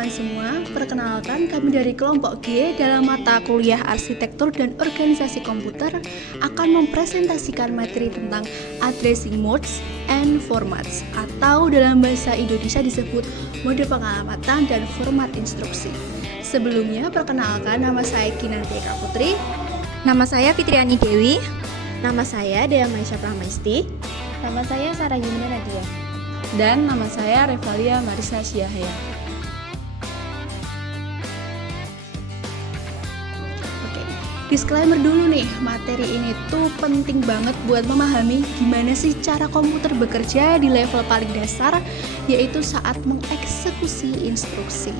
teman-teman semua, perkenalkan kami dari kelompok G dalam mata kuliah Arsitektur dan Organisasi Komputer akan mempresentasikan materi tentang Addressing Modes and Formats atau dalam bahasa Indonesia disebut mode pengalamatan dan format instruksi. Sebelumnya, perkenalkan nama saya Kinanti Eka Putri. Nama saya Fitriani Dewi. Nama saya Dea Maisha Pramesti. Nama saya Sarah Yumina Nadia. Dan nama saya Revalia Marisa Syahya. Oke, disclaimer dulu nih, materi ini tuh penting banget buat memahami gimana sih cara komputer bekerja di level paling dasar, yaitu saat mengeksekusi instruksi.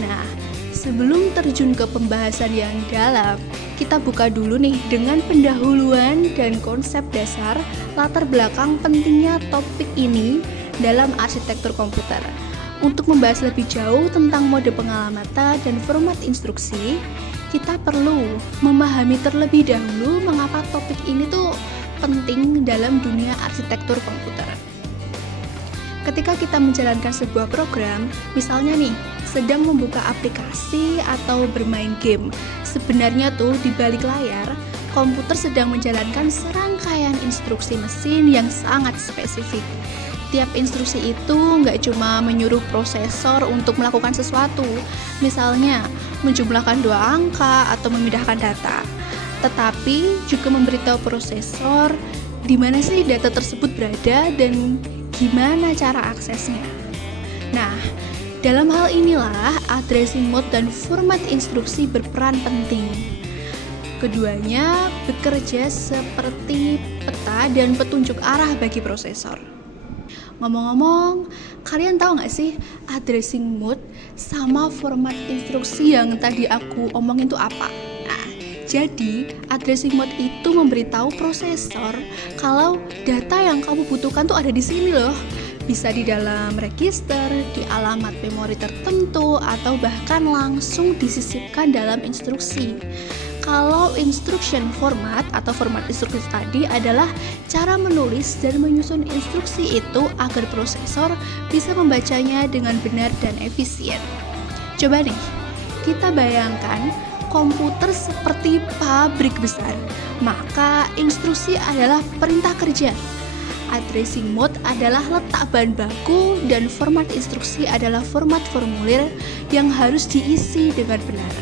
Nah, sebelum terjun ke pembahasan yang dalam, kita buka dulu nih dengan pendahuluan dan konsep dasar latar belakang pentingnya topik ini dalam arsitektur komputer. Untuk membahas lebih jauh tentang mode pengalamatan dan format instruksi, kita perlu memahami terlebih dahulu mengapa topik ini tuh penting dalam dunia arsitektur komputer. Ketika kita menjalankan sebuah program, misalnya nih, sedang membuka aplikasi atau bermain game, sebenarnya tuh di balik layar, komputer sedang menjalankan serangkaian instruksi mesin yang sangat spesifik. Tiap instruksi itu nggak cuma menyuruh prosesor untuk melakukan sesuatu, misalnya menjumlahkan 2 angka atau memindahkan data, tetapi juga memberitahu prosesor di mana sih data tersebut berada dan gimana cara aksesnya. Nah, dalam hal inilah addressing mode dan format instruksi berperan penting. Keduanya bekerja seperti peta dan petunjuk arah bagi prosesor. Ngomong-ngomong, kalian tahu nggak sih addressing mode sama format instruksi yang tadi aku omongin itu apa? Nah, jadi addressing mode itu memberitahu prosesor kalau data yang kamu butuhkan tuh ada di sini loh. Bisa di dalam register, di alamat memori tertentu, atau bahkan langsung disisipkan dalam instruksi. Kalau instruction format atau format instruksi tadi adalah cara menulis dan menyusun instruksi itu agar prosesor bisa membacanya dengan benar dan efisien. Coba nih, kita bayangkan komputer seperti pabrik besar, maka instruksi adalah perintah kerja. Addressing mode adalah letak bahan baku dan format instruksi adalah format formulir yang harus diisi dengan benar.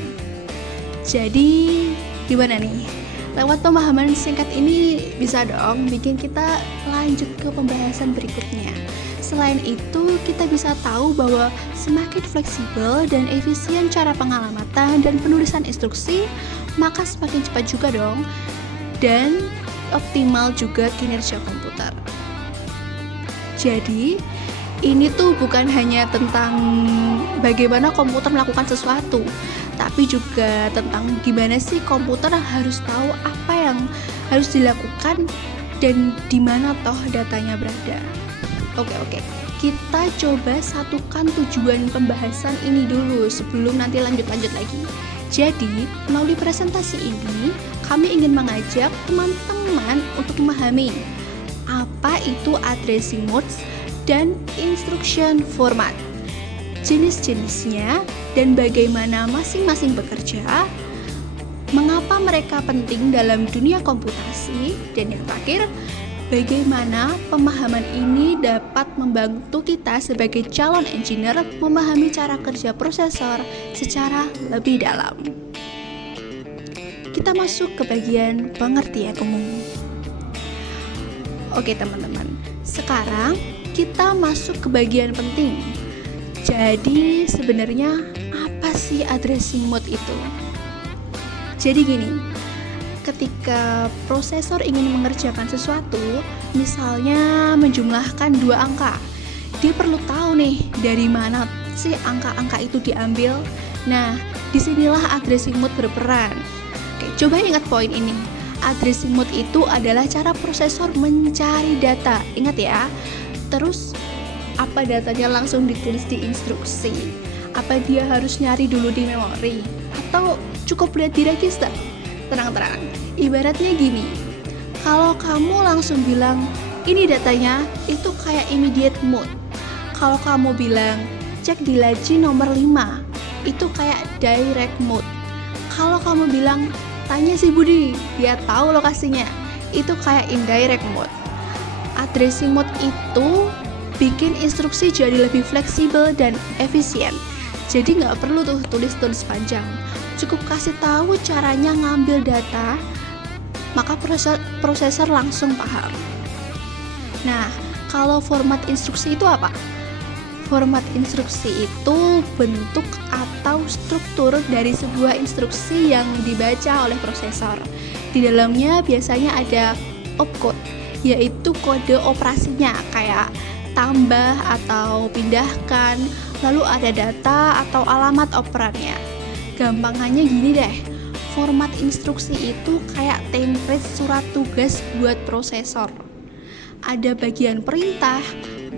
Jadi, gimana nih? Lewat pemahaman singkat ini bisa dong bikin kita lanjut ke pembahasan berikutnya. Selain itu, kita bisa tahu bahwa semakin fleksibel dan efisien cara pengalamatan dan penulisan instruksi, maka semakin cepat juga dong dan optimal juga kinerja komputer. Jadi, ini tuh bukan hanya tentang bagaimana komputer melakukan sesuatu, tapi juga tentang gimana sih komputer harus tahu apa yang harus dilakukan dan di mana toh datanya berada. Oke, kita coba satukan tujuan pembahasan ini dulu sebelum nanti lanjut lagi. Jadi, melalui presentasi ini, kami ingin mengajak teman-teman untuk memahami apa itu addressing modes dan instruction format, jenis-jenisnya dan bagaimana masing-masing bekerja, mengapa mereka penting dalam dunia komputasi, dan yang terakhir, bagaimana pemahaman ini dapat membantu kita sebagai calon engineer memahami cara kerja prosesor secara lebih dalam. Kita masuk ke bagian pengertian umum. Oke teman-teman, sekarang kita masuk ke bagian penting. Jadi sebenarnya apa sih addressing mode itu? Jadi gini, ketika prosesor ingin mengerjakan sesuatu, misalnya menjumlahkan 2 angka, dia perlu tahu nih dari mana sih angka-angka itu diambil. Nah, disinilah addressing mode berperan. Oke, coba ingat poin ini. Addressing mode itu adalah cara prosesor mencari data. Ingat ya. Terus apa datanya langsung ditulis di instruksi? Apa dia harus nyari dulu di memori? Atau cukup lihat di register? Tenang-tenang. Ibaratnya gini. Kalau kamu langsung bilang ini datanya, itu kayak immediate mode. Kalau kamu bilang cek di laci nomor 5. Itu kayak direct mode. Kalau kamu bilang, tanya si Budi, dia tahu lokasinya. Itu kayak indirect mode. Addressing mode itu bikin instruksi jadi lebih fleksibel dan efisien. Jadi nggak perlu tuh tulis-tulis panjang. Cukup kasih tahu caranya ngambil data, maka prosesor langsung paham. Nah, kalau format instruksi itu apa? Format instruksi itu bentuk atau struktur dari sebuah instruksi yang dibaca oleh prosesor. Di dalamnya biasanya ada opcode, yaitu kode operasinya kayak tambah atau pindahkan, lalu ada data atau alamat operannya. Gampangannya gini deh, format instruksi itu kayak template surat tugas buat prosesor. Ada bagian perintah,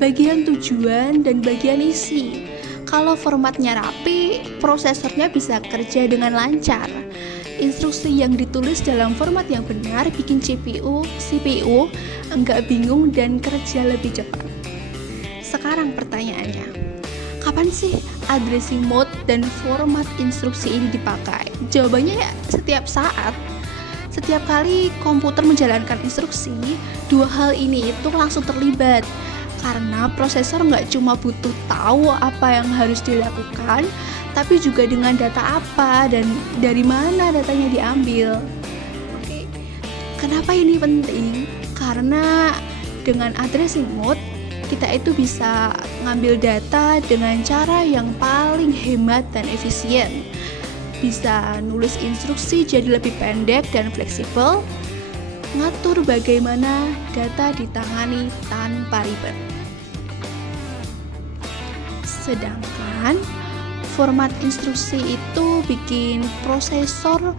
bagian tujuan, dan bagian isi. Kalau formatnya rapi, prosesornya bisa kerja dengan lancar. Instruksi yang ditulis dalam format yang benar bikin CPU enggak bingung dan kerja lebih cepat. Sekarang pertanyaannya, kapan sih addressing mode dan format instruksi ini dipakai? Jawabannya ya setiap saat. Setiap kali komputer menjalankan instruksi, dua hal ini itu langsung terlibat. Karena prosesor nggak cuma butuh tahu apa yang harus dilakukan, tapi juga dengan data apa dan dari mana datanya diambil. Oke, kenapa ini penting? Karena dengan addressing mode, kita itu bisa ngambil data dengan cara yang paling hemat dan efisien. Bisa nulis instruksi jadi lebih pendek dan fleksibel, ngatur bagaimana data ditangani tanpa ribet. Sedangkan format instruksi itu bikin prosesor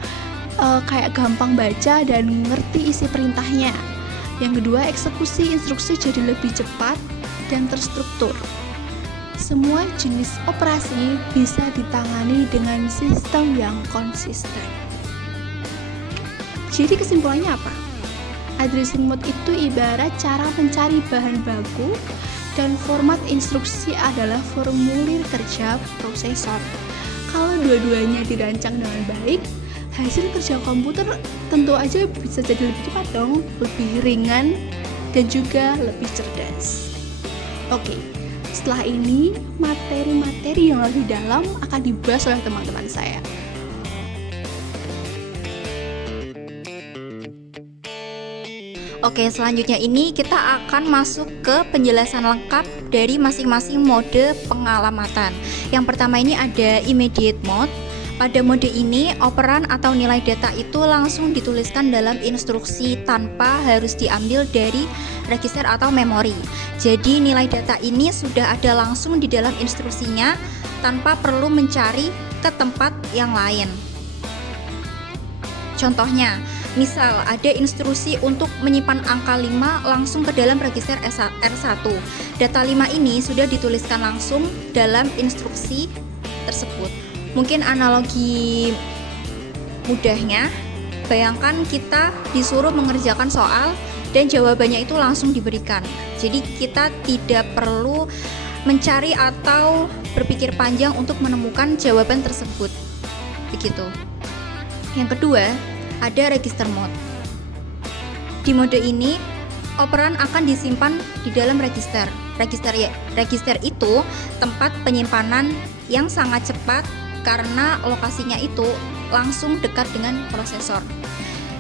kayak gampang baca dan ngerti isi perintahnya. Yang kedua, eksekusi instruksi jadi lebih cepat dan terstruktur. Semua jenis operasi bisa ditangani dengan sistem yang konsisten. Jadi kesimpulannya apa? Addressing mode itu ibarat cara mencari bahan baku dan format instruksi adalah formulir kerja prosesor. Kalau dua-duanya dirancang dengan baik, hasil kerja komputer tentu aja bisa jadi lebih cepat dong, lebih ringan, dan juga lebih cerdas. Oke, setelah ini materi-materi yang lebih dalam akan dibahas oleh teman-teman saya. Oke, selanjutnya ini kita akan masuk ke penjelasan lengkap dari masing-masing mode pengalamatan. Yang pertama ini ada immediate mode. Pada mode ini, operan atau nilai data itu langsung dituliskan dalam instruksi tanpa harus diambil dari register atau memori. Jadi nilai data ini sudah ada langsung di dalam instruksinya tanpa perlu mencari ke tempat yang lain. Contohnya, misal ada instruksi untuk menyimpan angka 5 langsung ke dalam register R1. Data 5 ini sudah dituliskan langsung dalam instruksi tersebut. Mungkin analogi mudahnya, bayangkan kita disuruh mengerjakan soal dan jawabannya itu langsung diberikan. Jadi kita tidak perlu mencari atau berpikir panjang untuk menemukan jawaban tersebut. Begitu. Yang kedua, ada register mode. Di mode ini, operan akan disimpan di dalam register. Register itu tempat penyimpanan yang sangat cepat karena lokasinya itu langsung dekat dengan prosesor.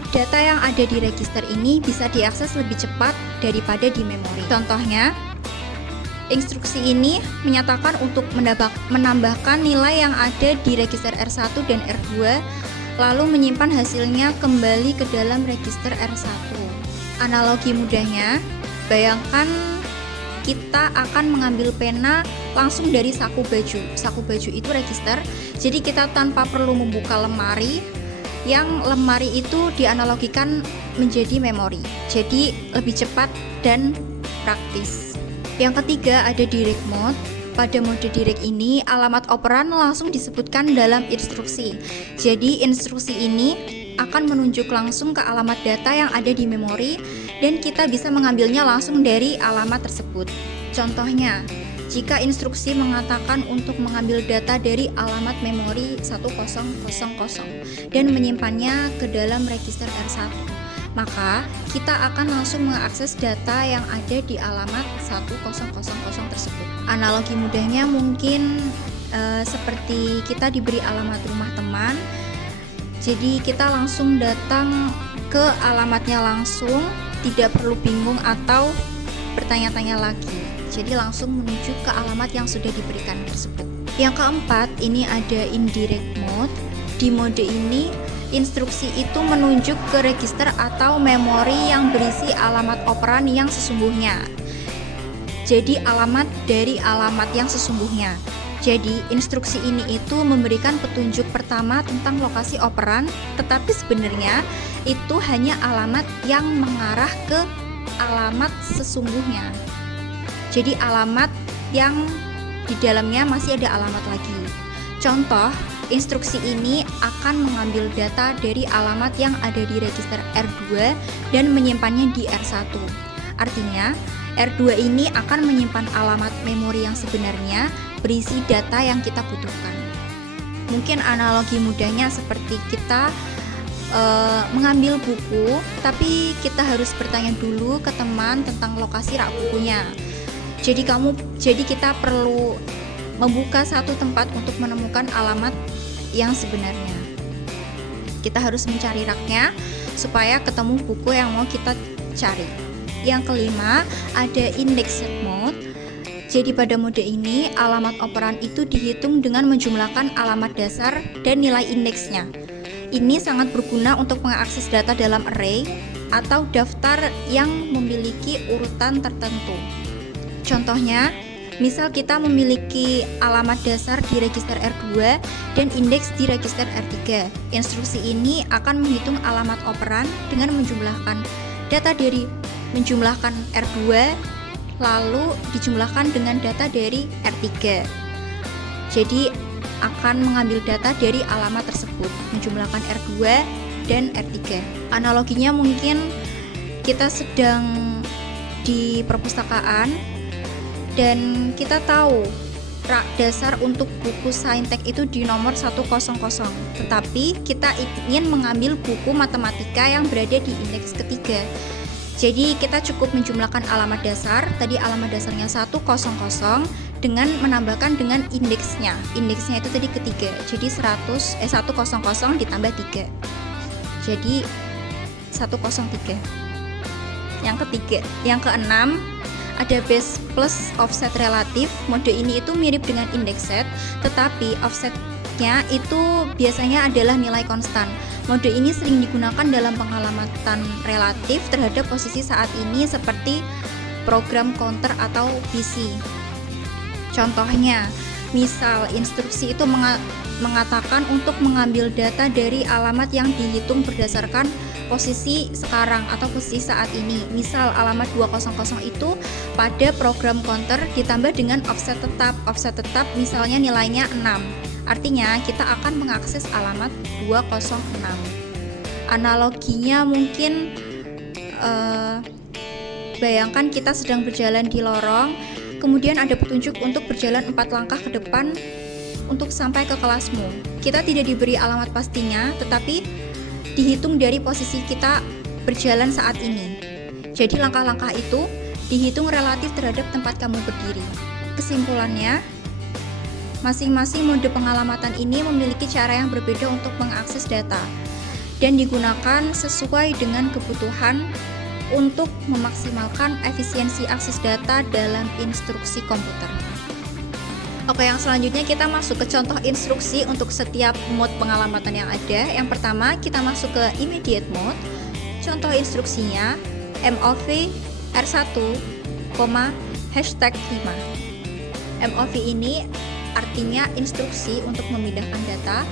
Data yang ada di register ini bisa diakses lebih cepat daripada di memori. Contohnya, instruksi ini menyatakan untuk menambahkan nilai yang ada di register R1 dan R2, lalu menyimpan hasilnya kembali ke dalam register R1. Analogi mudahnya, bayangkan kita akan mengambil pena langsung dari saku baju. Saku baju itu register, jadi kita tanpa perlu membuka lemari, yang lemari itu dianalogikan menjadi memori. Jadi lebih cepat dan praktis. Yang ketiga ada direct mode. Pada mode direct ini, alamat operan langsung disebutkan dalam instruksi. Jadi instruksi ini akan menunjuk langsung ke alamat data yang ada di memori dan kita bisa mengambilnya langsung dari alamat tersebut. Contohnya, jika instruksi mengatakan untuk mengambil data dari alamat memori 1000 dan menyimpannya ke dalam register R1, maka kita akan langsung mengakses data yang ada di alamat 1000 tersebut. Analogi mudahnya mungkin seperti kita diberi alamat rumah teman, jadi kita langsung datang ke alamatnya langsung, tidak perlu bingung atau bertanya-tanya lagi. Jadi langsung menuju ke alamat yang sudah diberikan tersebut. Yang keempat, ini ada indirect mode. Di mode ini, instruksi itu menunjuk ke register atau memori yang berisi alamat operan yang sesungguhnya. Jadi alamat dari alamat yang sesungguhnya. Jadi instruksi ini itu memberikan petunjuk pertama tentang lokasi operan, tetapi sebenarnya itu hanya alamat yang mengarah ke alamat sesungguhnya. Jadi alamat yang di dalamnya masih ada alamat lagi. Contoh, instruksi ini akan mengambil data dari alamat yang ada di register R2 dan menyimpannya di R1. Artinya, R2 ini akan menyimpan alamat memori yang sebenarnya berisi data yang kita butuhkan. Mungkin analogi mudahnya seperti kita mengambil buku, tapi kita harus bertanya dulu ke teman tentang lokasi rak bukunya. Jadi kita perlu membuka satu tempat untuk menemukan alamat yang sebenarnya. Kita harus mencari raknya supaya ketemu buku yang mau kita cari. Yang kelima, ada indexed mode. Jadi pada mode ini, alamat operan itu dihitung dengan menjumlahkan alamat dasar dan nilai indeksnya. Ini sangat berguna untuk mengakses data dalam array atau daftar yang memiliki urutan tertentu. Contohnya, misal kita memiliki alamat dasar di register R2 dan indeks di register R3. Instruksi ini akan menghitung alamat operan dengan menjumlahkan data dari menjumlahkan R2 lalu dijumlahkan dengan data dari R3. Jadi akan mengambil data dari alamat tersebut, menjumlahkan R2 dan R3. Analoginya mungkin kita sedang di perpustakaan dan kita tahu rak dasar untuk buku saintek itu di nomor 100, tetapi kita ingin mengambil buku matematika yang berada di indeks ketiga. Jadi kita cukup menjumlahkan alamat dasar, tadi alamat dasarnya 100 dengan menambahkan dengan indeksnya. Indeksnya itu tadi ketiga. Jadi 100 ditambah 3. Jadi 103. Yang ketiga, yang keenam ada base plus offset relatif. Mode ini itu mirip dengan indexed, tetapi offsetnya itu biasanya adalah nilai konstan. Mode ini sering digunakan dalam pengamatan relatif terhadap posisi saat ini seperti program counter atau PC. Contohnya, misal instruksi itu mengatakan untuk mengambil data dari alamat yang dihitung berdasarkan posisi sekarang atau posisi saat ini. Misal alamat 200 itu pada program counter ditambah dengan offset tetap. Offset tetap misalnya nilainya 6. Artinya kita akan mengakses alamat 206. Analoginya mungkin bayangkan kita sedang berjalan di lorong, kemudian ada petunjuk untuk berjalan 4 langkah ke depan untuk sampai ke kelasmu. Kita tidak diberi alamat pastinya, tetapi dihitung dari posisi kita berjalan saat ini. Jadi langkah-langkah itu dihitung relatif terhadap tempat kamu berdiri. Kesimpulannya, masing-masing mode pengalamatan ini memiliki cara yang berbeda untuk mengakses data dan digunakan sesuai dengan kebutuhan untuk memaksimalkan efisiensi akses data dalam instruksi komputer. Oke, yang selanjutnya kita masuk ke contoh instruksi untuk setiap mode pengalamatan yang ada. Yang pertama, kita masuk ke immediate mode. Contoh instruksinya MOV R1, #5. MOV ini artinya instruksi untuk memindahkan data.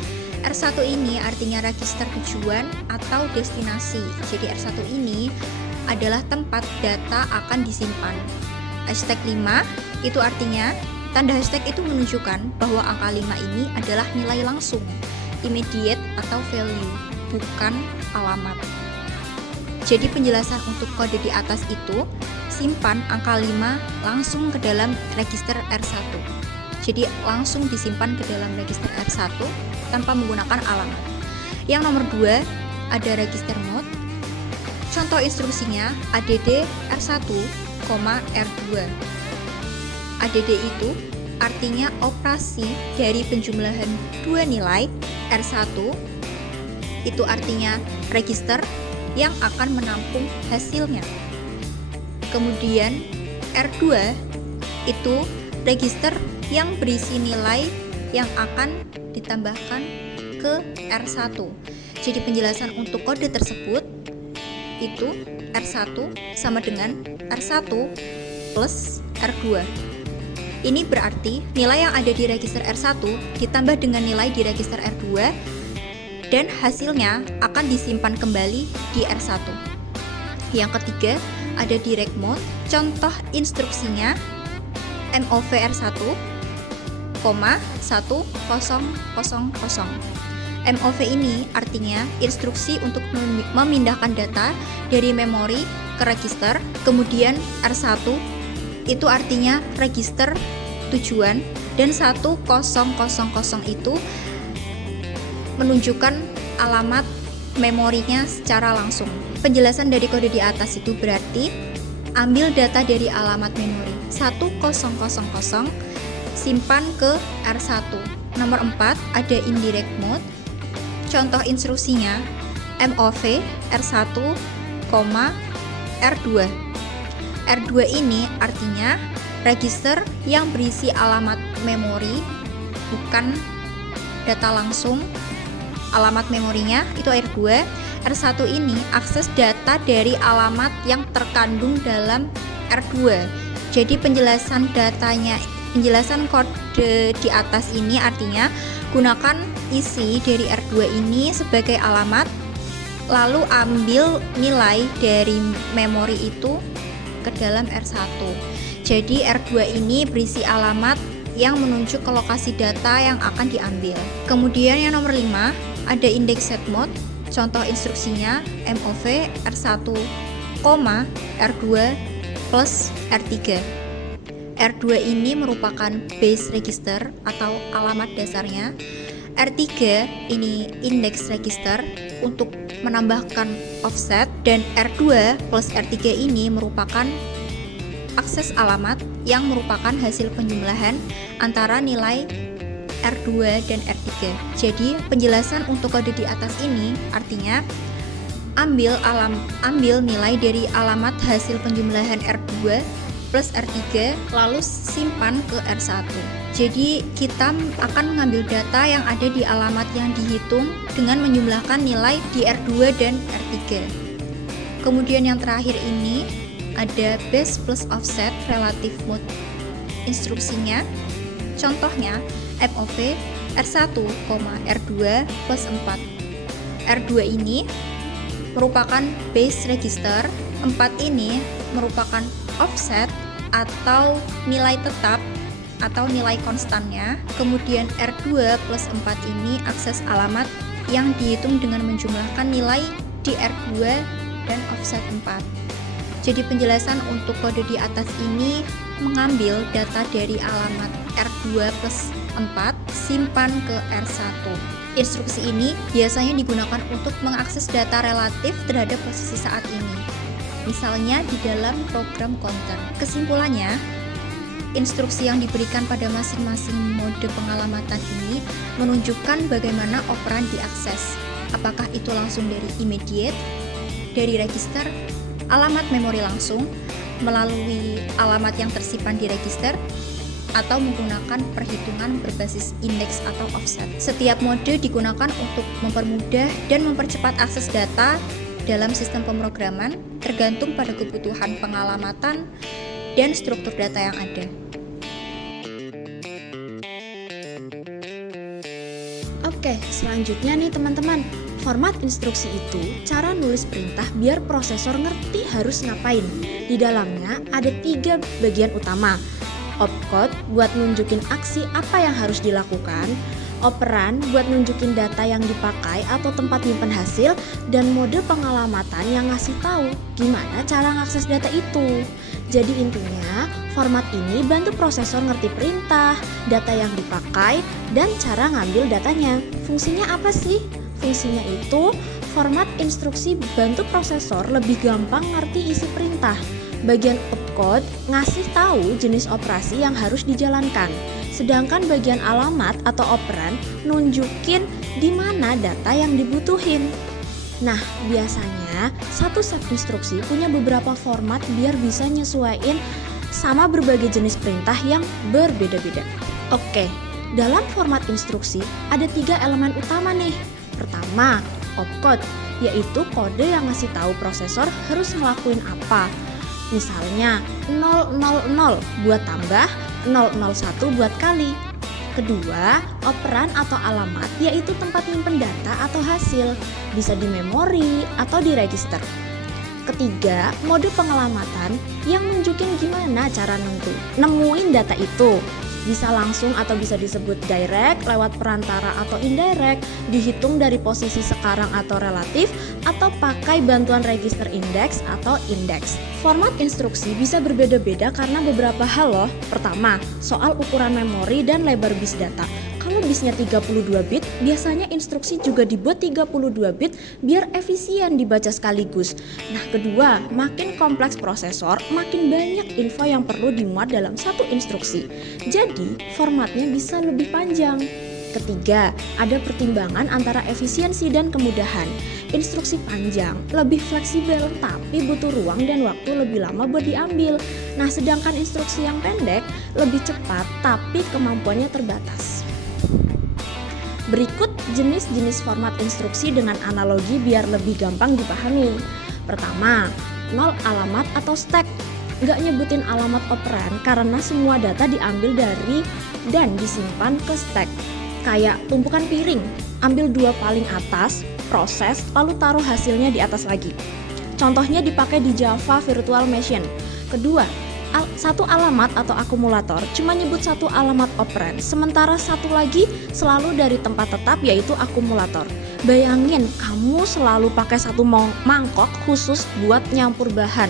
R1 ini artinya register tujuan atau destinasi. Jadi R1 ini adalah tempat data akan disimpan. #5 itu artinya tanda hashtag itu menunjukkan bahwa angka 5 ini adalah nilai langsung, immediate atau value, bukan alamat. Jadi penjelasan untuk kode di atas itu simpan angka 5 langsung ke dalam register R1. Jadi langsung disimpan ke dalam register R1 tanpa menggunakan alamat. Yang nomor 2 ada register mode. Contoh instruksinya ADD R1, R2. ADD itu artinya operasi dari penjumlahan dua nilai. R1 itu artinya register yang akan menampung hasilnya. Kemudian R2 itu register yang berisi nilai yang akan ditambahkan ke R1. Jadi penjelasan untuk kode tersebut itu R1 sama dengan R1 plus R2. Ini berarti nilai yang ada di register R1 ditambah dengan nilai di register R2 dan hasilnya akan disimpan kembali di R1. Yang ketiga ada direct mode. Contoh instruksinya MOV R1, 1000. MOV ini artinya instruksi untuk memindahkan data dari memori ke register. Kemudian R1 itu artinya register tujuan, dan 1000 itu menunjukkan alamat memorinya secara langsung. Penjelasan dari kode di atas itu berarti ambil data dari alamat memori 1000, simpan ke R1. Nomor 4 ada indirect mode. Contoh instruksinya MOV R1, R2. R2 ini artinya register yang berisi alamat memori, bukan data langsung. Alamat memorinya itu R2. R1 ini akses data dari alamat yang terkandung dalam R2. Jadi penjelasan kode di atas ini artinya gunakan isi dari R2 ini sebagai alamat, lalu ambil nilai dari memori itu ke dalam R1. Jadi R2 ini berisi alamat yang menunjuk ke lokasi data yang akan diambil. Kemudian yang nomor 5 ada index set mode. Contoh instruksinya MOV R1, R2 plus R3. R2 ini merupakan base register atau alamat dasarnya. R3 ini index register untuk menambahkan offset, dan R2 plus R3 ini merupakan akses alamat yang merupakan hasil penjumlahan antara nilai R2 dan R3. Jadi penjelasan untuk kode di atas ini artinya ambil nilai dari alamat hasil penjumlahan R2 plus R3 lalu simpan ke R1. Jadi kita akan mengambil data yang ada di alamat yang dihitung dengan menjumlahkan nilai di R2 dan R3. Kemudian yang terakhir ini ada base plus offset relative mode. Instruksinya contohnya MOV R1, R2 plus 4. R2 ini merupakan base register, 4 ini merupakan offset atau nilai tetap atau nilai konstannya. Kemudian R2 plus 4 ini akses alamat yang dihitung dengan menjumlahkan nilai di R2 dan offset 4. Jadi penjelasan untuk kode di atas ini mengambil data dari alamat R2 plus 4 simpan ke R1. Instruksi ini biasanya digunakan untuk mengakses data relatif terhadap posisi saat ini, misalnya di dalam program counter. Kesimpulannya, instruksi yang diberikan pada masing-masing mode pengalamatan ini menunjukkan bagaimana operan diakses. Apakah itu langsung dari immediate, dari register, alamat memori langsung, melalui alamat yang tersimpan di register, atau menggunakan perhitungan berbasis indeks atau offset. Setiap mode digunakan untuk mempermudah dan mempercepat akses data dalam sistem pemrograman, tergantung pada kebutuhan pengalamatan dan struktur data yang ada. Oke, selanjutnya nih teman-teman. Format instruksi itu cara nulis perintah biar prosesor ngerti harus ngapain. Di dalamnya ada 3 bagian utama. Opcode buat nunjukin aksi apa yang harus dilakukan, operan buat nunjukin data yang dipakai atau tempat nyimpen hasil, dan mode pengalamatan yang ngasih tahu gimana cara ngakses data itu. Jadi intinya, format ini bantu prosesor ngerti perintah, data yang dipakai, dan cara ngambil datanya. Fungsinya apa sih? Fungsinya itu, format instruksi bantu prosesor lebih gampang ngerti isi perintah. Bagian opcode ngasih tahu jenis operasi yang harus dijalankan. Sedangkan bagian alamat atau operan nunjukin di mana data yang dibutuhin. Nah, biasanya satu set instruksi punya beberapa format biar bisa nyesuaiin sama berbagai jenis perintah yang berbeda-beda. Oke, dalam format instruksi ada 3 elemen utama nih. Pertama, opcode, yaitu kode yang ngasih tahu prosesor harus ngelakuin apa. Misalnya 000 buat tambah, 001 buat kali. Kedua, operan atau alamat yaitu tempat nyimpen data atau hasil, bisa di memori atau di register. Ketiga, mode pengelamatan yang nunjukin gimana cara nemuin data itu. Bisa langsung atau bisa disebut direct, lewat perantara atau indirect, dihitung dari posisi sekarang atau relatif, atau pakai bantuan register index atau index. Format instruksi bisa berbeda-beda karena beberapa hal loh. Pertama, soal ukuran memori dan lebar bis data. Kalau bisnya 32 bit, biasanya instruksi juga dibuat 32 bit biar efisien dibaca sekaligus. Nah, kedua, makin kompleks prosesor, makin banyak info yang perlu dimuat dalam satu instruksi. Jadi, formatnya bisa lebih panjang. Ketiga, ada pertimbangan antara efisiensi dan kemudahan. Instruksi panjang lebih fleksibel tapi butuh ruang dan waktu lebih lama buat diambil. Nah, sedangkan instruksi yang pendek lebih cepat tapi kemampuannya terbatas. Berikut jenis-jenis format instruksi dengan analogi biar lebih gampang dipahami. Pertama, 0 alamat atau stack. Nggak nyebutin alamat operan karena semua data diambil dari dan disimpan ke stack. Kayak tumpukan piring, ambil 2 paling atas, proses, lalu taruh hasilnya di atas lagi. Contohnya dipakai di Java Virtual Machine. Kedua, satu alamat atau akumulator cuma nyebut satu alamat operan, sementara satu lagi selalu dari tempat tetap yaitu akumulator. Bayangin kamu selalu pakai satu mangkok khusus buat nyampur bahan.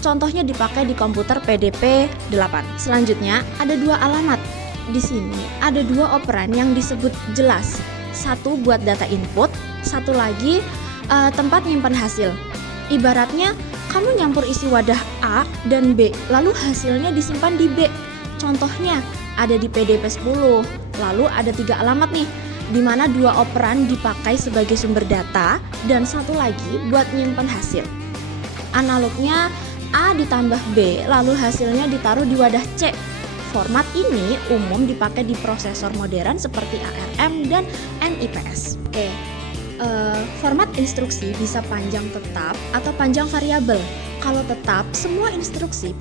Contohnya dipakai di komputer PDP 8. Selanjutnya ada 2 alamat. Di sini ada 2 operan yang disebut jelas. Satu buat data input, satu lagi tempat nyimpan hasil. Ibaratnya kamu nyampur isi wadah A dan B, lalu hasilnya disimpan di B. Contohnya ada di PDP 10, lalu ada 3 alamat nih, di mana 2 operan dipakai sebagai sumber data dan satu lagi buat nyimpan hasil. Analognya A ditambah B, lalu hasilnya ditaruh di wadah C. Format ini umum dipakai di prosesor modern seperti ARM dan MIPS. Oke. Format instruksi bisa panjang tetap atau panjang variabel. Kalau tetap, semua instruksi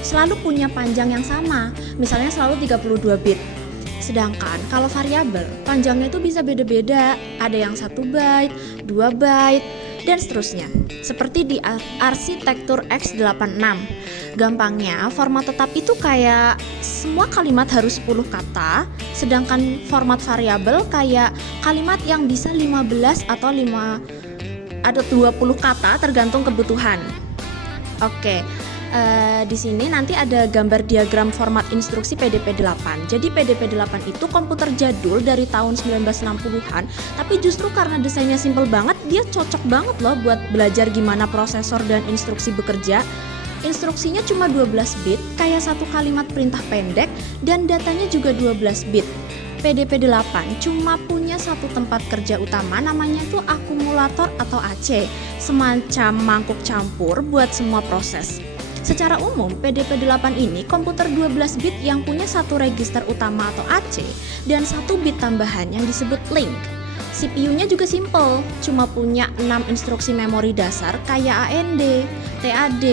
selalu punya panjang yang sama, misalnya selalu 32 bit. Sedangkan kalau variabel, panjangnya itu bisa beda-beda, ada yang 1 byte, 2 byte, dan seterusnya. Seperti di arsitektur x86. Gampangnya, format tetap itu kayak semua kalimat harus 10 kata, sedangkan format variabel kayak kalimat yang bisa 15 atau 20 kata tergantung kebutuhan. Oke, di sini nanti ada gambar diagram format instruksi PDP-8. Jadi PDP-8 itu komputer jadul dari tahun 1960-an, tapi justru karena desainnya simpel banget, dia cocok banget loh buat belajar gimana prosesor dan instruksi bekerja. Instruksinya cuma 12 bit, kayak satu kalimat perintah pendek, dan datanya juga 12 bit. PDP-8 cuma punya satu tempat kerja utama, namanya itu akumulator atau AC, semacam mangkuk campur buat semua proses. Secara umum, PDP-8 ini komputer 12 bit yang punya satu register utama atau AC dan 1 bit tambahan yang disebut link. CPU-nya juga simple, cuma punya 6 instruksi memori dasar kayak AND, TAD,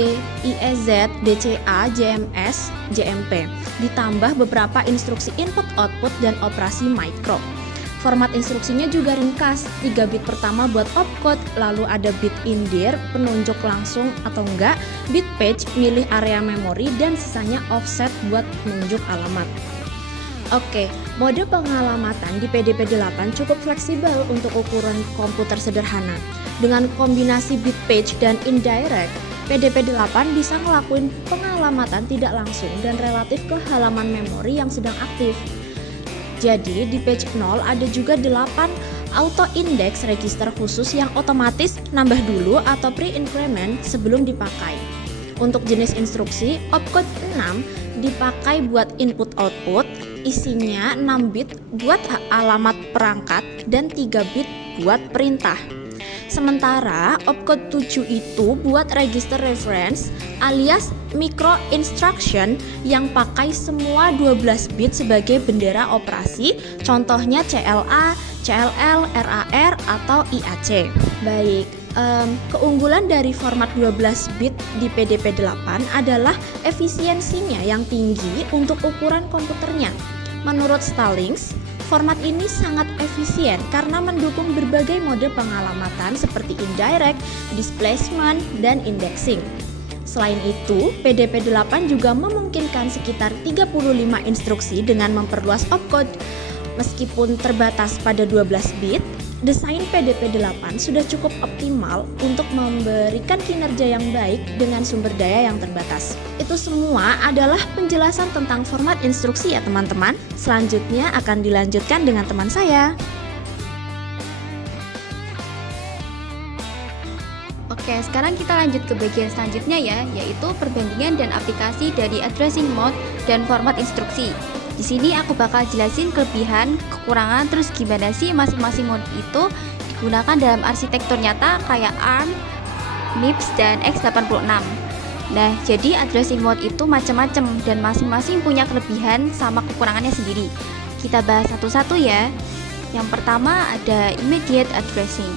IEZ, DCA, JMS, JMP, ditambah beberapa instruksi input-output dan operasi micro. Format instruksinya juga ringkas, 3 bit pertama buat opcode, lalu ada bit indir, penunjuk langsung atau enggak, bit page, milih area memori, dan sisanya offset buat menunjuk alamat. Oke, mode pengalamatan di PDP-8 cukup fleksibel untuk ukuran komputer sederhana. Dengan kombinasi bit page dan indirect, PDP-8 bisa ngelakuin pengalamatan tidak langsung dan relatif ke halaman memori yang sedang aktif. Jadi di page 0 ada juga 8 auto index register khusus yang otomatis nambah dulu atau pre-increment sebelum dipakai. Untuk jenis instruksi, opcode 6 dipakai buat input-output, isinya 6 bit buat alamat perangkat dan 3 bit buat perintah. Sementara opcode 7 itu buat register reference alias micro instruction yang pakai semua 12 bit sebagai bendera operasi, contohnya CLA, CLL, RAR, atau IAC. Baik, keunggulan dari format 12 bit di PDP-8 adalah efisiensinya yang tinggi untuk ukuran komputernya. Menurut Stallings, format ini sangat efisien karena mendukung berbagai mode pengalamatan seperti indirect, displacement, dan indexing. Selain itu, PDP-8 juga memungkinkan sekitar 35 instruksi dengan memperluas opcode. Meskipun terbatas pada 12 bit, desain PDP-8 sudah cukup optimal untuk memberikan kinerja yang baik dengan sumber daya yang terbatas. Itu semua adalah penjelasan tentang format instruksi ya teman-teman. Selanjutnya akan dilanjutkan dengan teman saya. Oke, sekarang kita lanjut ke bagian selanjutnya ya, yaitu perbandingan dan aplikasi dari addressing mode dan format instruksi. Di sini aku bakal jelasin kelebihan, kekurangan, terus gimana sih masing-masing mode itu digunakan dalam arsitektur nyata kayak ARM, MIPS, dan x86. Nah, jadi addressing mode itu macam-macam dan masing-masing punya kelebihan sama kekurangannya sendiri. Kita bahas satu-satu ya. Yang pertama ada immediate addressing.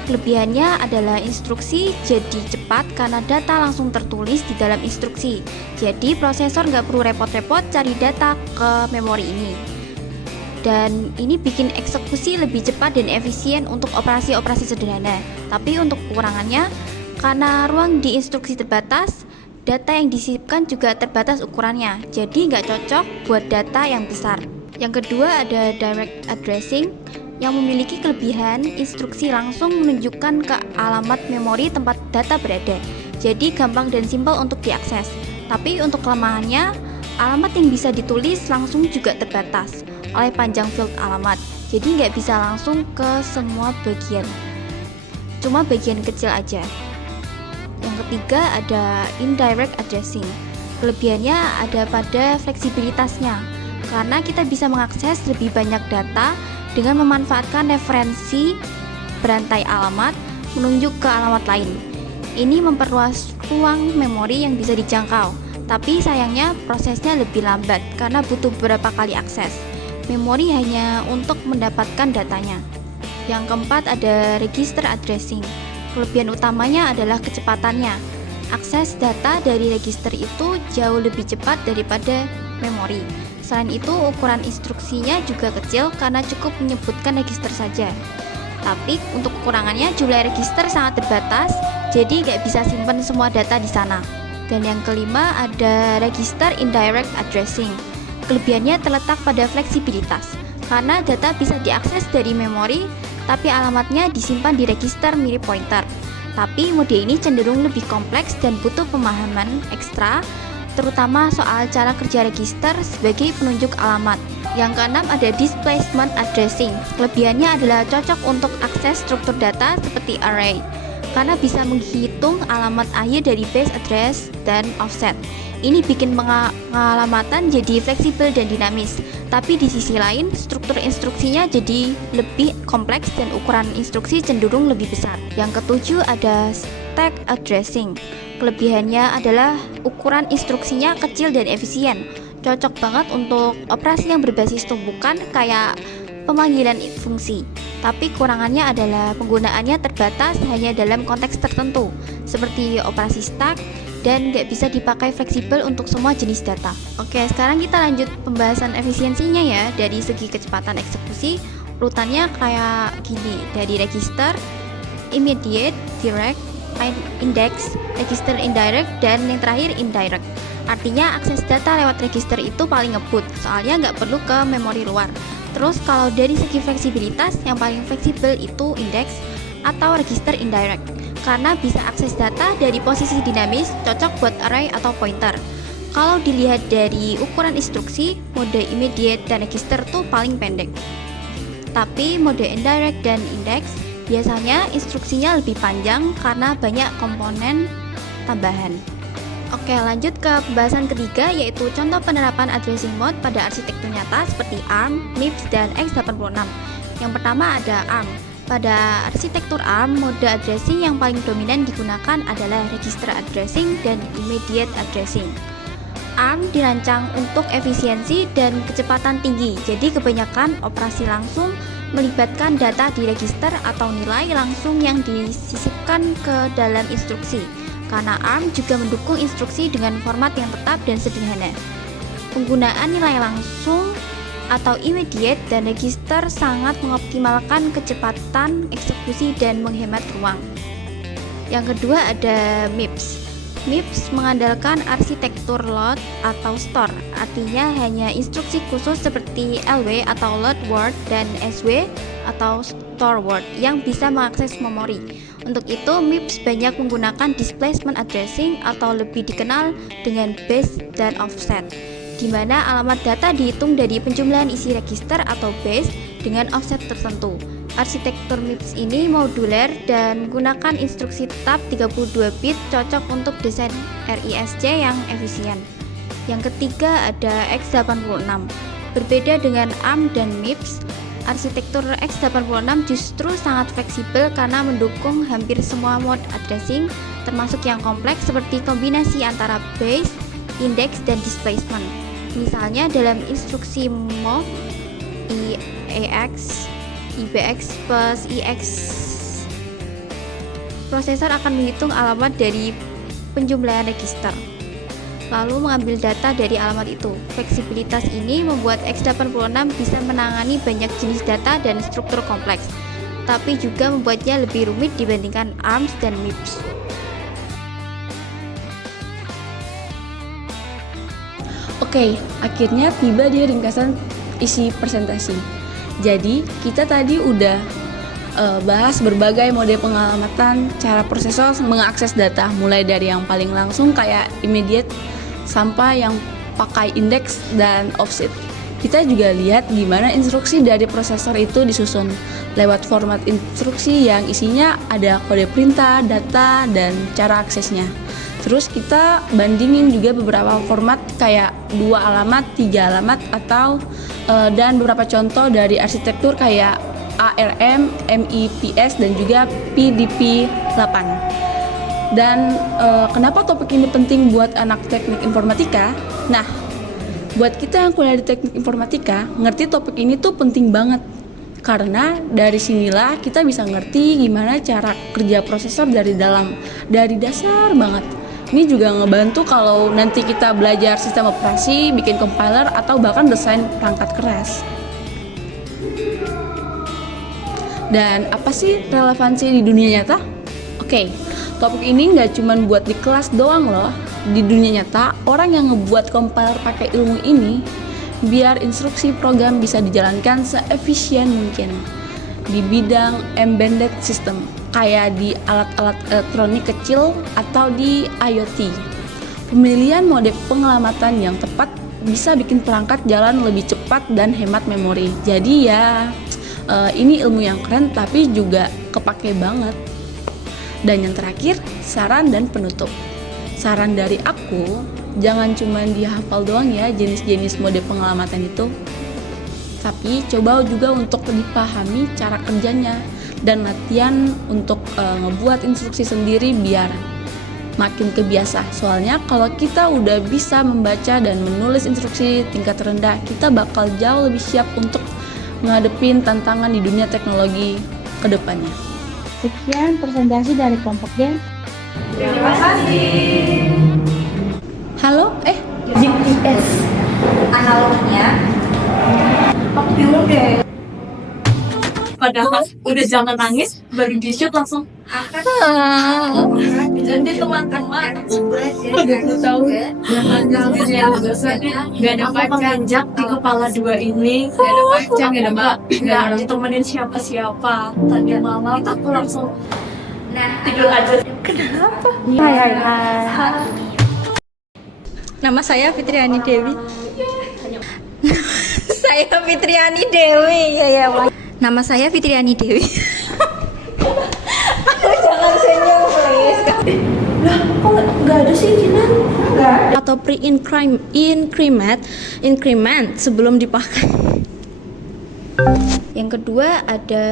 Kelebihannya adalah instruksi jadi cepat karena data langsung tertulis di dalam instruksi. Jadi prosesor nggak perlu repot-repot cari data ke memori ini. Dan ini bikin eksekusi lebih cepat dan efisien untuk operasi-operasi sederhana. Tapi untuk kekurangannya, karena ruang di instruksi terbatas, data yang disisipkan juga terbatas ukurannya. Jadi nggak cocok buat data yang besar. Yang kedua ada direct addressing, yang memiliki kelebihan instruksi langsung menunjukkan ke alamat memori tempat data berada. Jadi gampang dan simpel untuk diakses. Tapi untuk kelemahannya, alamat yang bisa ditulis langsung juga terbatas oleh panjang field alamat. Jadi nggak bisa langsung ke semua bagian. Cuma bagian kecil aja. Yang ketiga ada indirect addressing. Kelebihannya ada pada fleksibilitasnya. Karena kita bisa mengakses lebih banyak data dengan memanfaatkan referensi berantai alamat menunjuk ke alamat lain. Ini memperluas ruang memori yang bisa dijangkau, tapi sayangnya prosesnya lebih lambat karena butuh beberapa kali akses. Memori hanya untuk mendapatkan datanya. Yang keempat ada register addressing. Kelebihan utamanya adalah kecepatannya. Akses data dari register itu jauh lebih cepat daripada memori. Selain itu, ukuran instruksinya juga kecil karena cukup menyebutkan register saja. Tapi untuk kekurangannya, jumlah register sangat terbatas, jadi nggak bisa simpan semua data di sana. Dan yang kelima ada register indirect addressing. Kelebihannya terletak pada fleksibilitas, karena data bisa diakses dari memori, tapi alamatnya disimpan di register mirip pointer. Tapi mode ini cenderung lebih kompleks dan butuh pemahaman ekstra, terutama soal cara kerja register sebagai penunjuk alamat. Yang keenam ada displacement addressing. Kelebihannya adalah cocok untuk akses struktur data seperti array, karena bisa menghitung alamat akhir dari base address dan offset. Ini bikin pengalamatan jadi fleksibel dan dinamis. Tapi di sisi lain, struktur instruksinya jadi lebih kompleks dan ukuran instruksi cenderung lebih besar. Yang ketujuh ada stack addressing. Kelebihannya adalah ukuran instruksinya kecil dan efisien. Cocok banget untuk operasi yang berbasis tumpukan kayak pemanggilan fungsi. Tapi kurangannya adalah penggunaannya terbatas hanya dalam konteks tertentu, seperti operasi stack, dan nggak bisa dipakai fleksibel untuk semua jenis data. Oke, sekarang kita lanjut pembahasan efisiensinya ya. Dari segi kecepatan eksekusi, urutannya kayak gini. Dari register, immediate, direct, index, register indirect, dan yang terakhir indirect. Artinya akses data lewat register itu paling ngebut, soalnya nggak perlu ke memori luar. Terus kalau dari segi fleksibilitas, yang paling fleksibel itu index atau register indirect, karena bisa akses data dari posisi dinamis, cocok buat array atau pointer. Kalau dilihat dari ukuran instruksi, mode immediate dan register tuh paling pendek. Tapi mode indirect dan index biasanya instruksinya lebih panjang karena banyak komponen tambahan. Oke, lanjut ke pembahasan ketiga, yaitu contoh penerapan addressing mode pada arsitektur nyata seperti ARM, MIPS, dan x86. Yang pertama ada ARM. Pada arsitektur ARM, mode addressing yang paling dominan digunakan adalah register addressing dan immediate addressing. ARM dirancang untuk efisiensi dan kecepatan tinggi, jadi kebanyakan operasi langsung melibatkan data di register atau nilai langsung yang disisipkan ke dalam instruksi. Karena ARM juga mendukung instruksi dengan format yang tetap dan sederhana. Penggunaan nilai langsung atau immediate dan register sangat mengoptimalkan kecepatan eksekusi dan menghemat ruang. Yang kedua ada MIPS. MIPS mengandalkan arsitektur load atau store, artinya hanya instruksi khusus seperti LW atau load word dan SW atau store word yang bisa mengakses memori. Untuk itu, MIPS banyak menggunakan displacement addressing atau lebih dikenal dengan base dan offset, di mana alamat data dihitung dari penjumlahan isi register atau base dengan offset tertentu. Arsitektur MIPS ini modular dan menggunakan instruksi tetap 32 bit, cocok untuk desain RISC yang efisien. Yang ketiga ada x86. Berbeda dengan ARM dan MIPS, arsitektur x86 justru sangat fleksibel karena mendukung hampir semua mode addressing, termasuk yang kompleks seperti kombinasi antara base, index, dan displacement. Misalnya dalam instruksi move IEX, IBX plus IX, prosesor akan menghitung alamat dari penjumlahan register, lalu mengambil data dari alamat itu. Fleksibilitas ini membuat x86 bisa menangani banyak jenis data dan struktur kompleks, tapi juga membuatnya lebih rumit dibandingkan ARM dan MIPS. Oke, akhirnya tiba di ringkasan isi presentasi. Jadi, kita tadi udah bahas berbagai mode pengalamatan, cara prosesor mengakses data, mulai dari yang paling langsung kayak immediate sampai yang pakai index dan offset. Kita juga lihat gimana instruksi dari prosesor itu disusun lewat format instruksi yang isinya ada kode perintah, data, dan cara aksesnya. Terus kita bandingin juga beberapa format kayak 2 alamat, 3 alamat, atau dan beberapa contoh dari arsitektur kayak ARM, MIPS, dan juga PDP-8. Dan kenapa topik ini penting buat anak teknik informatika? Nah, buat kita yang kuliah di teknik informatika, ngerti topik ini tuh penting banget. Karena dari sinilah kita bisa ngerti gimana cara kerja prosesor dari dalam, dari dasar banget. Ini juga ngebantu kalau nanti kita belajar sistem operasi, bikin compiler, atau bahkan desain perangkat keras. Dan apa sih relevansi di dunia nyata? Oke, topik ini nggak cuma buat di kelas doang loh. Di dunia nyata, orang yang ngebuat compiler pakai ilmu ini biar instruksi program bisa dijalankan seefisien mungkin di bidang embedded system, kayak di alat-alat elektronik kecil atau di IoT. Pemilihan mode pengelamatan yang tepat bisa bikin perangkat jalan lebih cepat dan hemat memori. Jadi ya, ini ilmu yang keren tapi juga kepake banget. Dan yang terakhir, saran dan penutup. Saran dari aku, jangan cuma dihafal doang ya jenis-jenis mode pengelamatan itu, tapi coba juga untuk dipahami cara kerjanya dan latihan untuk ngebuat instruksi sendiri biar makin kebiasa. Soalnya kalau kita udah bisa membaca dan menulis instruksi tingkat rendah, kita bakal jauh lebih siap untuk menghadapin tantangan di dunia teknologi ke depannya. Sekian presentasi dari kelompok D. Halo, GPS analoginya aku bingung deh. Padahal udah jangan nangis, baru di shoot langsung jadi teman-teman udah tahu gak ada penginjak di kepala dua ini, gak ada pacar, gak ditemenin siapa-siapa. Tadi malam aku langsung Tidur aja. Nama saya Fitriani Dewi. Saya Fitriani Dewi, ya. Nama saya Fitriani Dewi. Jangan senyum, please. Atau pre-increment sebelum dipakai. Yang kedua ada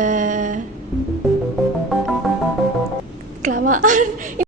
kelamaan.